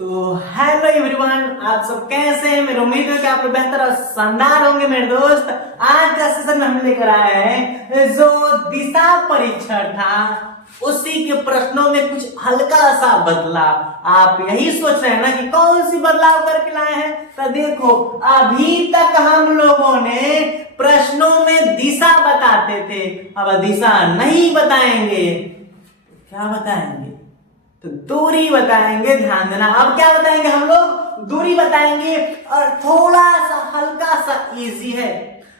तो hello everyone, आप सब कैसे हैं। मेरी उम्मीद है कि आप लोग बेहतर और शानदार होंगे। मेरे दोस्त, आज का सेशन में हम लेकर आए हैं जो दिशा परीक्षण था उसी के प्रश्नों में कुछ हल्का सा बदलाव। आप यही सोच रहे हैं ना कि कौन सी बदलाव करके लाए हैं। तो देखो, अभी तक हम लोगों ने प्रश्नों में दिशा बताते थे, अब दिशा नहीं बताएंगे। क्या बताएंगे? तो दूरी बताएंगे। ध्यान देना, अब क्या बताएंगे हम लोग? दूरी बताएंगे। और थोड़ा सा हल्का सा इजी है,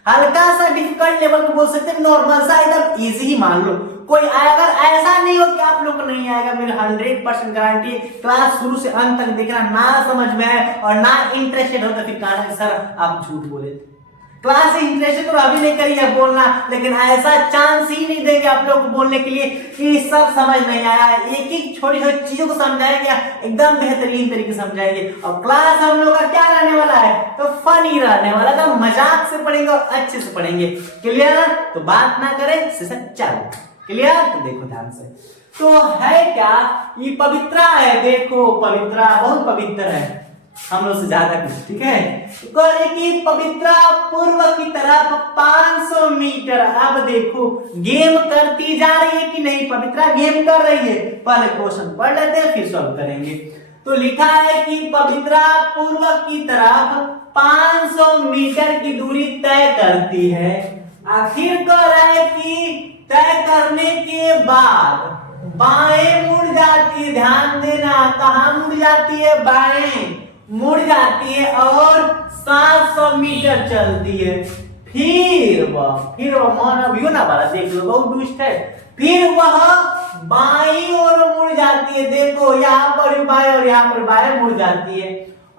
हल्का सा डिफिकल्ट लेवल को बोल सकते हैं, नॉर्मल सा एकदम इजी ही मान लो। कोई अगर ऐसा नहीं हो कि आप लोग को नहीं आएगा, मेरे 100% गारंटी है। क्लास शुरू से अंत तक देखना, ना समझ में है और ना इंटरेस्टेड हो तो फिर कहना सर आप झूठ बोले थे। क्लास से इंटरेस्टेड तो अभी नहीं करिए बोलना, लेकिन ऐसा चांस ही नहीं देंगे आप लोग को बोलने के लिए कि सब समझ नहीं आया। एक एक छोटी छोटी चीजों को समझाएंगे, एकदम बेहतरीन तरीके से समझाएंगे। और क्लास हम लोग का क्या रहने वाला है? तो फनी रहने वाला था, मजाक से पढ़ेंगे और अच्छे से पढ़ेंगे। क्लियर? तो बात ना करें, सेशन चालू। क्लियर? तो देखो ध्यान से, तो है क्या, ये पवित्रा है। देखो पवित्रा बहुत पवित्र है, हम लोग से ज्यादा कुछ। ठीक है, तो कि पवित्रा पूर्व की तरफ 500 मीटर। अब देखो गेम करती जा रही है कि नहीं? पवित्रा गेम कर रही है। पहले क्वेश्चन पढ़ लेते हैं फिर सॉल्व करेंगे। तो लिखा है कि पवित्रा पूर्व की तरफ 500 मीटर की दूरी तय करती है। आखिर कह रहा है कि तय करने के बाद बाएं मुड़ जाती है। ध्यान देना, कहां मुड़ जाती है? बाएं मुड़ जाती है और 700 मीटर चलती है। फिर वह मान अभियो ना बारा, देख लो बहुत दुष्ट है। फिर वह बाईं ओर मुड़ जाती है। देखो यहाँ पर बाएं और यहाँ पर बाएं मुड़ जाती है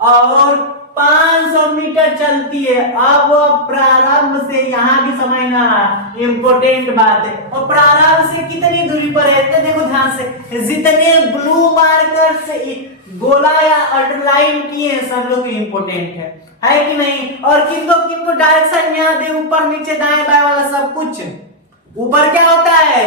और 500 मीटर चलती है। अब प्रारंभ से, यहाँ भी समझना इंपोर्टेंट बात है, और प्रारंभ से कितनी दूरी पर है? तो देखो ध्यान से, जितने ब्लू मार्कर से गोला या अंडरलाइन किए हैं सब लोग इंपोर्टेंट है कि नहीं? और किनको डायरेक्शन यहाँ दे, ऊपर नीचे दाएं बाएं वाला सब कुछ। ऊपर क्या होता है?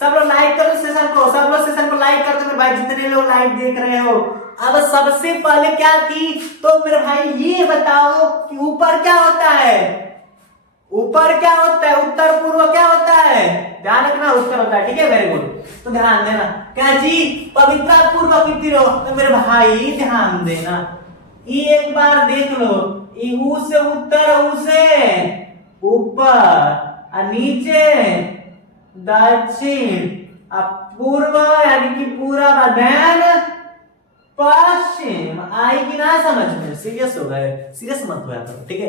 सब लोग लाइक करो सेशन को, सब लोग सेशन को लाइक कर दो भाई, जितने लोग लाइव देख रहे हो। अब सबसे पहले क्या थी, तो मेरे भाई ये बताओ कि ऊपर क्या होता है? ऊपर क्या होता है? उत्तर पूर्व क्या होता है? ध्यान रखना, उत्तर होता है। ठीक है, वेरी गुड। तो ध्यान देना, क्या जी पवित्रा पूर्व की तरफ। तो मेरे भाई ध्यान देना, ये एक बार देख लो, ऊ से उत्तर, ऊ से ऊपर और नीचे दक्षिण, पूर्व यानी कि पूरा बदन पश्चिम। आएगी ना समझ में? सीरियस हो गए? सीरियस मत हो जाता। ठीक है,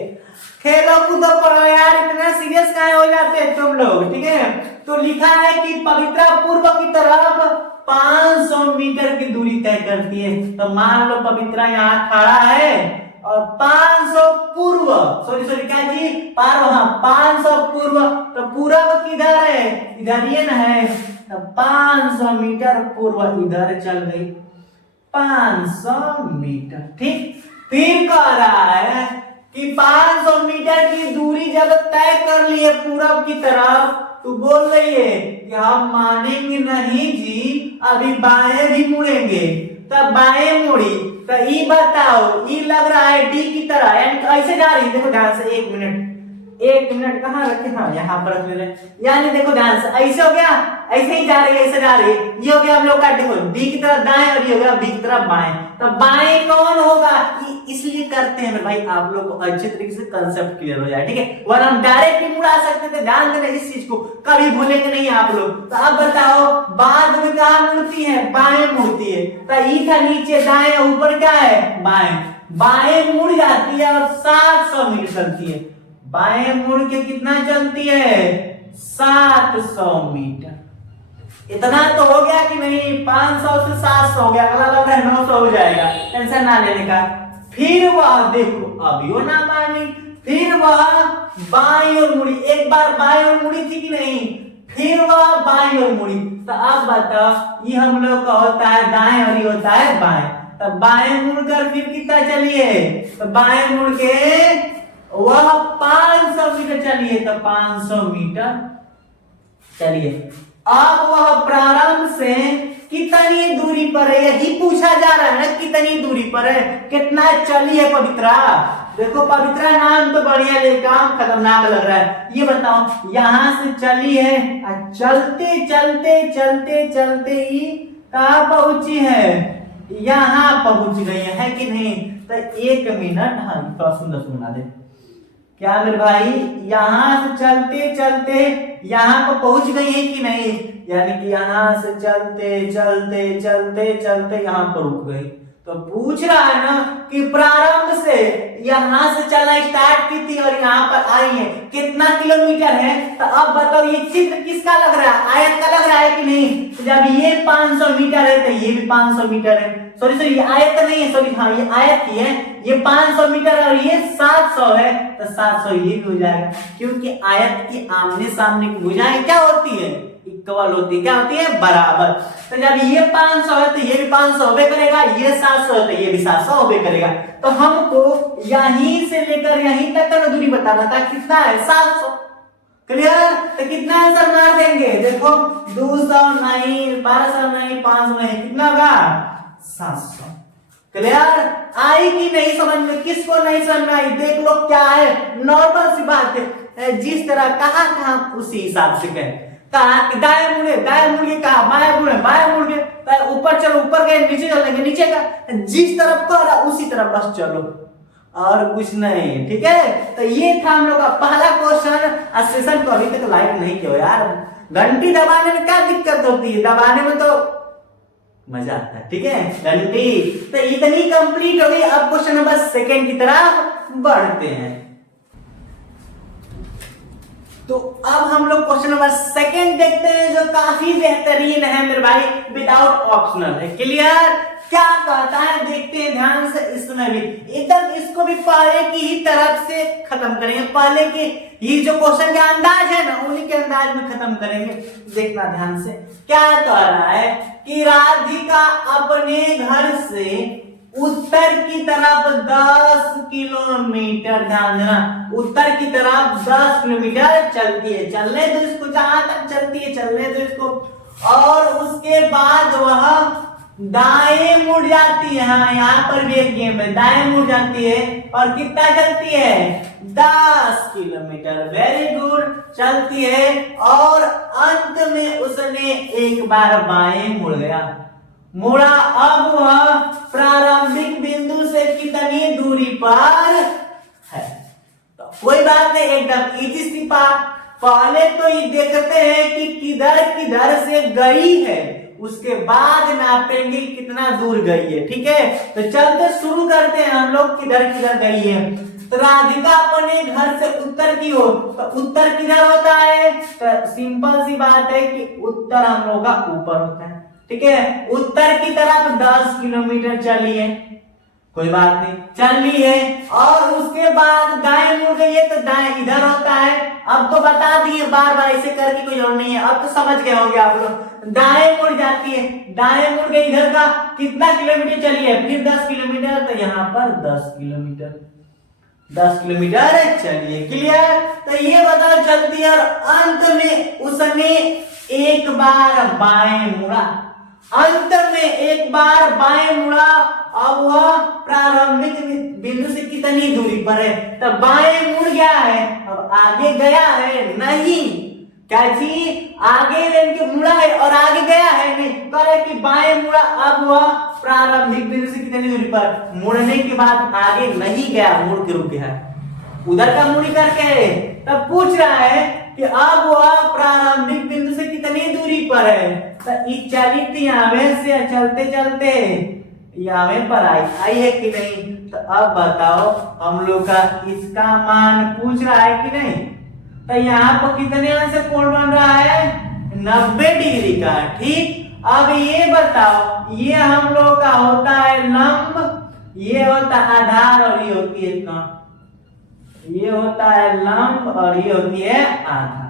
खेलो कूदो पढ़ो यार, इतना सीरियस काहे हो जाते हैं तुम लोग? ठीक है, तो लिखा है कि पवित्रा पूर्व की तरफ 500 मीटर की दूरी तय करती है। तो मान लो पवित्रा यहाँ खड़ा है और 500 पूर्व, सॉरी क्या जी, 500 पूर्व। तो पूर्व किधर है? इधर ये ना है। तो 500 मीटर पूर्व इधर चल गई 500 मीटर। ठीक, फिर कह रहा है कि 500 मीटर की दूरी जब तय कर लिए पूरब की तरफ, तो बोल रही है कि हम मानेंगे नहीं जी, अभी बाएं भी मुड़ेंगे। तब बाएं मुड़ी, तो ये बताओ, ये लग रहा है डी की तरह, यानी ऐसे जा रही है। देखो ध्यान से, एक मिनट कहाँ रखे? हाँ यहाँ पर रख ले रहे। यानी देखो ध्यान से, ऐसे हो गया, ऐसे ही जा रही है, ऐसे जा रही है। ये हो गया हम लोग का, देखो डी की तरफ दाएं और ये हो गया बी की तरफ बाएं। तो बाएं कौन होगा? इसलिए करते हैं भाई, आप लोग को अच्छे तरीके से कंसेप्ट क्लियर हो जाए। ठीक है, वरना हम डायरेक्ट भी मुड़ा सकते थे। ध्यान देना इस चीज को, कभी भूलेंगे नहीं आप लोग। तो अब बताओ, बाद में कहाँ मुड़ती है? बाएं मुड़ती है। तो ई था नीचे दाएं, ऊपर क्या है? बाएं। बाएं मुड़ जाती है और 700 मीटर चलती है। बाएं मुड़ के कितना चलती है? 700 मीटर। इतना तो हो गया कि नहीं? 500 से 700 हो गया, अगला लग रहा है 900 हो जाएगा, टेंशन ना लेने का। फिर वह देखो, अभी वो ना मानी, फिर वह बाईं ओर मुड़ी। एक बार बाईं ओर मुड़ी थी कि नहीं? फिर वह बाईं ओर मुड़ी। तो अब बताओ, ये हम लोग का होता है दाएं और ये होता है बाएं। तो बाएं मुड़कर फिर कितना चलिए? तो बाएं मुड़ के वह 500 मीटर चलिए। तो 500 मीटर चलिए। अब वह प्रारंभ से कितनी दूरी पर है, यही पूछा जा रहा है ना, कितनी दूरी पर है, कितना चली है पवित्रा। देखो पवित्रा नाम तो बढ़िया लेकिन खतरनाक लग रहा है। ये बताओ यहां से चली है, चलते चलते चलते चलते ही कहां पहुंची है, यहां पहुंच गई है कि नहीं। तो 1 मिनट, हाँ थोड़ा सुंदर सुना दे क्या मेरे भाई, यहां से चलते चलते यहां पर पहुंच गई है कि नहीं, यानी कि यहां से चलते चलते चलते चलते यहां पर रुक गई। तो पूछ रहा है ना कि प्रारंभ से यहां से चलना स्टार्ट की थी और यहां पर आई है, कितना किलोमीटर है। तो अब बताओ ये चित्र किसका लग रहा है, आयत का लग रहा है कि नहीं। तो जब ये 500 मीटर है तो ये भी 500 मीटर है, सॉरी ये आयत नहीं है, सॉरी हाँ ये आयत ही है, ये 500 मीटर और ये 700 है, तो 700 ये भी हो जाएगा, क्योंकि आयत की आमने सामने की भुजाएं क्या होती है, इक्वल होती है, क्या होती है, बराबर। तो जब ये 500 है तो ये भी 500 होबे करेगा, ये 700 है तो ये भी 700 होबे करेगा। तो हमको यहीं से लेकर यहीं तक का दूरी बताना था, कितना है 700। क्लियर। तो कितना आंसर मार देंगे, देखो 200 नहीं, 1200 नहीं, 500 नहीं, कितना होगा 700। क्लियर। आई कि नहीं समझ में, किसको नहीं समझ में आई देख लो, क्या है नॉर्मल सी बात है, जिस तरह कहा उसी हिसाब से कहे। कहा कि दाएं मुड़े कहा बाएं मुड़े, ऊपर चलो ऊपर गए, नीचे चलेंगे नीचे का, जिस तरफ कह उसी तरफ बस चलो और कुछ नहीं। ठीक है, तो ये था हम लोग का पहला क्वेश्चन। सेशन को अभी तक लाइक नहीं किया यार, घंटी दबाने में क्या दिक्कत होती है, दबाने में तो मजा आता है। ठीक है, घंटी तो इतनी कंप्लीट हो गई। अब क्वेश्चन नंबर 2 की तरफ बढ़ते हैं। तो अब हम लोग क्वेश्चन नंबर 2 देखते हैं, जो काफी बेहतरीन है मेरे भाई, विदाउट ऑप्शनल है। क्लियर। क्या कहता है देखते हैं ध्यान से, इसमें भी एकदम इसको भी पहले की ही तरफ से खत्म करेंगे, पहले के ये जो क्वेश्चन का अंदाज है ना उन्हीं के अंदाज में खत्म करेंगे। देखना ध्यान से, क्या कह रहा है कि राधिका अपने घर से उत्तर की तरफ 10 किलोमीटर, ध्यान देना, उत्तर की तरफ 10 किलोमीटर चलती है, चलने दो इसको, जहां तक चलती है चलने दो इसको, और उसके बाद वह दाएं मुड़ जाती है। हाँ यहाँ पर भी एक गेम है, दाएं मुड़ जाती है और कितना चलती है 10 किलोमीटर। वेरी गुड, चलती है और अंत में उसने एक बार बाएं मुड़ मुड़ा। अब वह प्रारंभिक बिंदु से कितनी दूरी पर है। तो कोई बात नहीं, एकदम इजी सी बात। पहले तो ये देखते हैं कि किधर से गई है, उसके बाद नापेंगे कितना दूर गई है। ठीक है, तो चलते शुरू करते हैं हम लोग, किधर गई है। तो राधिका अपने घर से उत्तर की ओर, तो उत्तर किधर होता है, तो सिंपल सी बात है कि उत्तर हम लोग का ऊपर होता है। ठीक है, उत्तर की तरफ 10 किलोमीटर चली है, कोई बात नहीं चली है, और उसके बाद दाएं मुड़ गई है, तो दाएं इधर होता है। अब तो बता दिए, बार बार ऐसे करके कोई जरूरत नहीं है, अब तो समझ गए होंगे आप लोग। दाएं मुड़ जाती है, दाएं मुड़ गई, इधर का कितना किलोमीटर चली है, फिर 10 किलोमीटर, तो यहाँ पर 10 किलोमीटर चलिए। क्लियर। तो ये बताओ चलती है और अंत में उसने एक बार बाएं मुड़ा, अंत में एक बार बाएं मुड़ा। अब वह प्रारंभिक बिंदु से कितनी दूरी पर है, तो बाएं मुड़ गया है, अब आगे गया है नहीं, क्या जी आगे लेके मुड़ा है और आगे गया है नहीं, करे कि बाएं मुड़ा। अब वह प्रारंभिक बिंदु से कितनी दूरी पर, मुड़ने के बाद आगे नहीं गया, मुड़ के रुक गया, उधर का मुड़ी करके। तब पूछ रहा है कि अब वह प्रारंभिक बिंदु से कितनी दूरी पर है, तो चलित यहाँ से चलते चलते यहाँ पर आई है कि नहीं। तो अब बताओ हम लोग का इसका मान पूछ रहा है कि नहीं। तो यहाँ पर कितने से कोण बन रहा है, 90 डिग्री का। ठीक, अब ये बताओ, ये हम लोग का होता है लंब, ये होता है आधार और ये होती है कोण, ये होता है लंब और ये होती है आधार।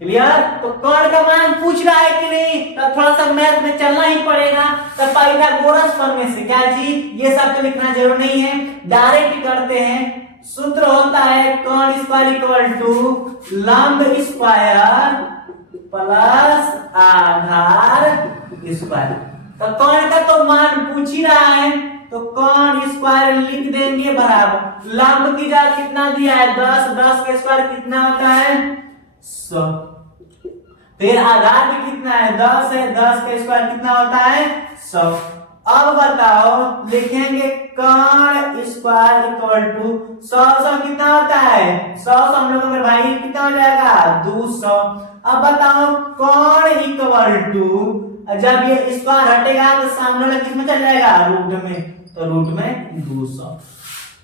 क्लियर। तो कोण का मान पूछ रहा है कि नहीं, तो थोड़ा सा मैथ में चलना ही पड़ेगा। तो पाइथागोरस प्रमेय से, क्या जी ये सब तो लिखना जरूर नहीं है, डायरेक्ट करते हैं। सूत्र होता है कोण स्क्वायर इक्वल टू लंब स्क्वायर प्लस आधार स्क्वायर। तो कौन का तो मान पूछ ही रहा है, तो कौन स्क्वायर लिख देंगे बराबर लंब की जा कितना दिया है 10, 10 का स्क्वायर कितना होता है 100। फिर आधार भी कितना है 10 है, 10 का स्क्वायर कितना होता है 100। अब बताओ लिखेंगे कर्ण स्क्वायर इक्वल टू 100, 100 कितना होता है 100, हम लोग मेरे भाई कितना हो जाएगा 200। अब बताओ कर्ण इक्वल टू, जब ये स्क्वायर हटेगा तो सामने वाला किसमें चल जाएगा रूट में, तो रूट में 200।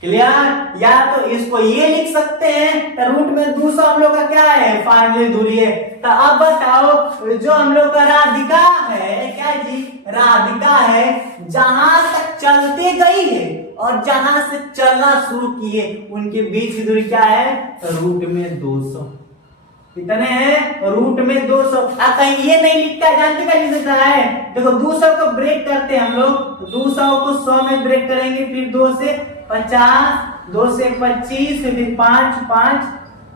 क्लियर? या तो इसको ये लिख सकते हैं, तो रूट में 200 हम लोग का क्या है फाइनली दूरी है। तो अब बताओ जो हम लोग का राधिका है, क्या जी राधिका है, जहां तक चलते गई है और जहां से चलना शुरू किए उनके बीच की दूरी क्या है, तो रूट में 200। कितने हैं रूट में 200। कहीं ये नहीं लिखता, जानते क्या लिख देता है, देखो 200 को ब्रेक करते हैं हम लोग, 200 को 100 में ब्रेक करेंगे, फिर 2 से 50, 2 से 25, फिर 5, 5,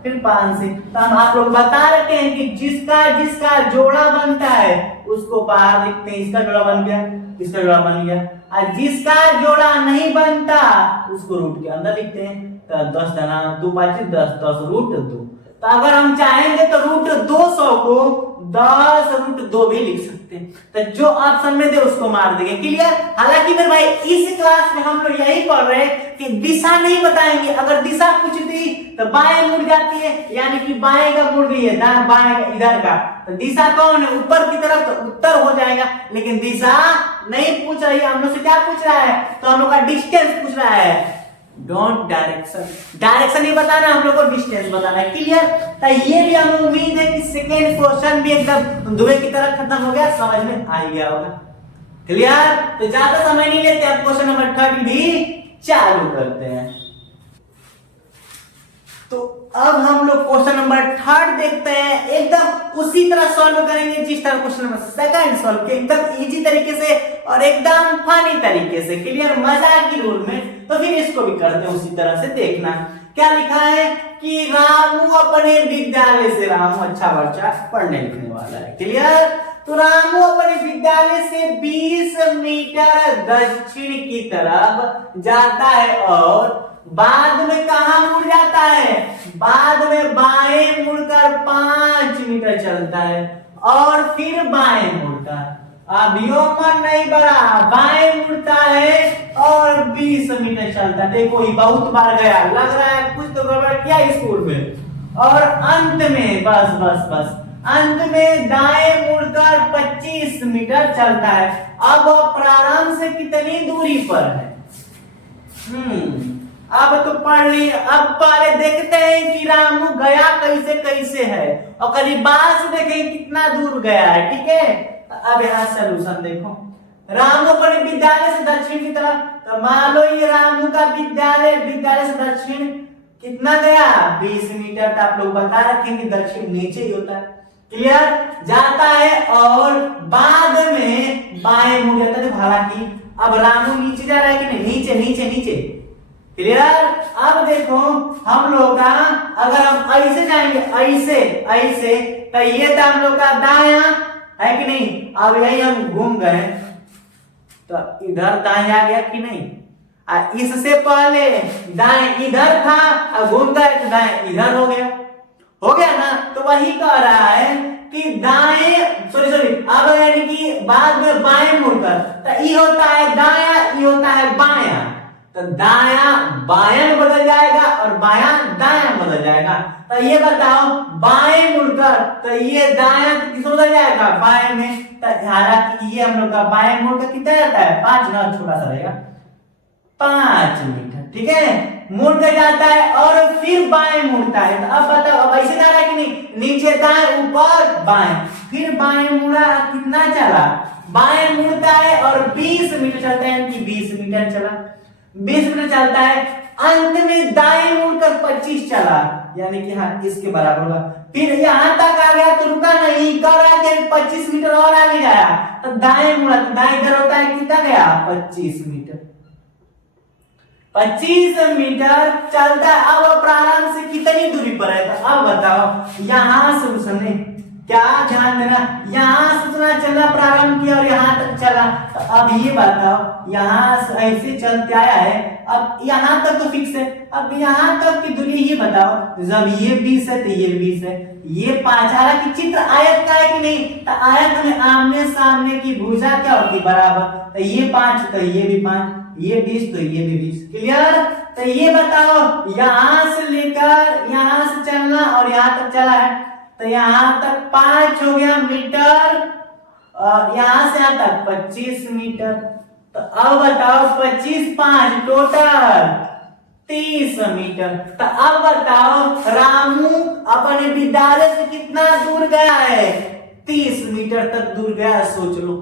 फिर 5 से। तो हम आप लोग बता रखे हैं कि जिसका जिसका जोड़ा बनता है उसको बाहर लिखते हैं, इसका जोड़ा बन गया, इसका जोड़ा बन गया, और जिसका जोड़ा नहीं बनता उसको रूट के अंदर लिखते हैं। तो 10 दाना 2 5 10, 10 रूट 2। तो अगर हम चाहेंगे तो रूट 200 को 10 रूट 2 भी लिख सकते हैं, तो जो ऑप्शन में दे उसको मार देंगे। क्लियर? हालांकि मेरे भाई इस क्लास में हम लोग यही पढ़ रहे हैं कि दिशा नहीं बताएंगे, अगर दिशा पूछ दी तो बाएं मुड़ जाती है, यानी कि बाएं का मुड़ गई है, दाएं बाएं इधर का, तो दिशा कौन है ऊपर की तरफ, तो उत्तर हो जाएगा। लेकिन दिशा नहीं पूछ रही है, हम लोग से क्या पूछ रहा है, तो हम लोग का डिस्टेंस पूछ रहा है, डोंट डायरेक्शन। डायरेक्शन नहीं बताना, हम लोग को डिस्टेंस बताना है। क्लियर? तो ये भी हमें उम्मीद है कि सेकेंड क्वेश्चन भी एकदम धुएं की तरह खत्म हो गया, समझ में आ गया होगा। क्लियर? तो ज्यादा समय नहीं लेते, अब क्वेश्चन नंबर 3 भी चालू करते हैं। तो अब हम लोग क्वेश्चन नंबर 3 देखते हैं, एकदम उसी तरह सॉल्व करेंगे जिस तरह क्वेश्चन नंबर 2 सॉल्व किया, एकदम इजी तरीके से और एकदम फनी तरीके से। क्लियर? मजाक की रूल में। तो फिर इसको भी करते हैं उसी तरह से, देखना क्या लिखा है कि रामू अपने विद्यालय से, रामू अच्छा बच्चा पढ़ने लिखने वाला है। क्लियर? तो रामू अपने विद्यालय से 20 मीटर दक्षिण की तरफ जाता है और बाद में कहां मुड़ जाता है, बाद में बाएं मुड़कर 5 मीटर चलता है और फिर बाएं मुड़ता है। अब यो मन नहीं बढ़ा, बाएं मुड़ता है और 20 मीटर चलता है। देखो ये बहुत बार गया, लग रहा है कुछ तो गड़बड़ किया स्कूल में। और अंत में बस बस बस अंत में दाएं मुड़कर 25 मीटर चलता है। अब प्रारंभ से कितनी दूरी पर है, अब तो पढ़ ली। अब पहले देखते हैं कि रामू गया कैसे कैसे है, और करीब बाहर से देखें कितना दूर गया है। ठीक है? अब यहाँ सलूशन देखो, रामू अपने विद्यालय से दक्षिण की तरफ, तो मान लो ये रामू का विद्यालय से दक्षिण कितना गया 20 मीटर। तो आप लोग बता रखे कि दक्षिण नीचे ही होता है। क्लियर? जाता है और बाद में बाएं मुड़ जाता है। हालांकि अब रामू नीचे जा रहा है कि नहीं, नीचे नीचे नीचे। क्लियर? अब देखो हम लोग का, अगर हम ऐसे जाएंगे ऐसे ऐसे, तो ये था हम लोग का दाया है कि नहीं। अब यही हम घूम गए तो इधर दाएं आ गया कि नहीं, इससे पहले दाएं इधर था, अब घूम गए तो दाएं इधर हो गया ना। तो वही कह रहा है कि दाएं सॉरी अब यानी कि बाद में बाएं मुड़कर, तो ये होता है दाया, ये होता है बाया, तो दाया बायां में बदल जाएगा और बायां दायां में बदल जाएगा। तो ये बताओ बाएं मुड़कर, तो ये दायां किस बदल जाएगा बाएं में। तो हालांकि ये हम लोग का बाएं मुड़कर कितना जाता है 5 ना, छोटा सा रहेगा 5 मीटर। ठीक है? मुड़ के जाता है और फिर बाएं मुड़ता है। तो अब बताओ अब ऐसे जा रहा है कि नहीं, नीचे दाएं ऊपर बाएं, फिर बाएं मुड़ा, कितना चला बाएं मुड़ता है और 20 मीटर चलता है, 20 मीटर चला, 20 मीटर चलता है। अंत में दाएं मुड़कर 25 चला, यानी कि हाँ इसके बराबर होगा। फिर यहां तक आ गया तो रुका नहीं, कर आगे 25 मीटर और आगे जाया, तो दाएं मुड़ा, तो दाएं इधर होता है कितना गया 25 मीटर, 25 मीटर चलता है। अब प्रारंभ से कितनी दूरी पर है, तो अब बताओ यहां से उसने क्या ध्यान देना, यहाँ से चलना चलना प्रारंभ किया और यहाँ तक चला। तो अब ये बताओ, यहाँ से ऐसे चलते आया है, अब यहाँ तक तो फिक्स है, अब यहाँ तक की दूरी ये बताओ, जब ये 20 है तो ये 20 है, ये 5। हालांकि चित्र आयत का है कि नहीं, तो आयत में आमने सामने की भुजा क्या होती बराबर, तो ये 5 तो ये भी 5, ये 20 तो ये भी 20। क्लियर? तो ये बताओ, यहाँ से लेकर यहाँ से चलना और यहाँ तक चला है, तो यहाँ तक 5 हो गया मीटर और यहाँ से यहाँ तक 25 मीटर। तो अब बताओ 25 5 टोटल 30 मीटर। तो अब बताओ रामू अपने विद्यालय से कितना दूर गया है, 30 मीटर तक दूर गया, सोच लो।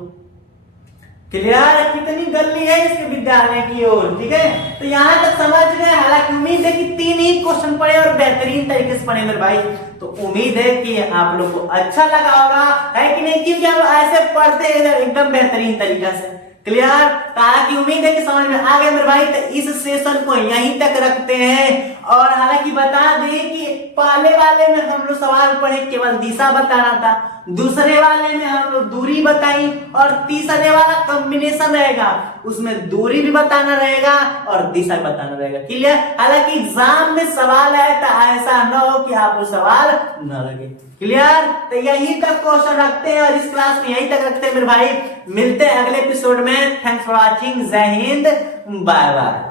क्लियर? कितनी गली है इसके विद्यालय की ओर। ठीक है, तो यहाँ तक समझ गए। हालांकि उम्मीद है कि 3 ही क्वेश्चन पढ़े और बेहतरीन तरीके से पढ़े मेरे भाई। तो उम्मीद है कि आप लोग को अच्छा लगा होगा, है कि नहीं, क्योंकि हम ऐसे पढ़ते हैं एकदम बेहतरीन तरीका से। क्लियर? ताकि उम्मीद है कि समझ में आ गया मेरे भाई। तो इस सेशन को यहीं तक रखते हैं। और हालांकि बता दें कि पहले वाले में हम लोग सवाल पढ़े केवल दिशा बताना था, दूसरे वाले में हम लोग दूरी बताई, और तीसरे वाला कॉम्बिनेशन रहेगा, उसमें दूरी भी बताना रहेगा और दिशा बताना रहेगा। क्लियर? हालांकि एग्जाम में सवाल आए तो ऐसा न हो कि आपको सवाल न लगे। क्लियर? तो यही तक क्वेश्चन रखते हैं और इस क्लास में यही तक रखते हैं मेरे भाई। मिलते हैं अगले एपिसोड में। Thanks for watching. जय हिंद, बाय बाय।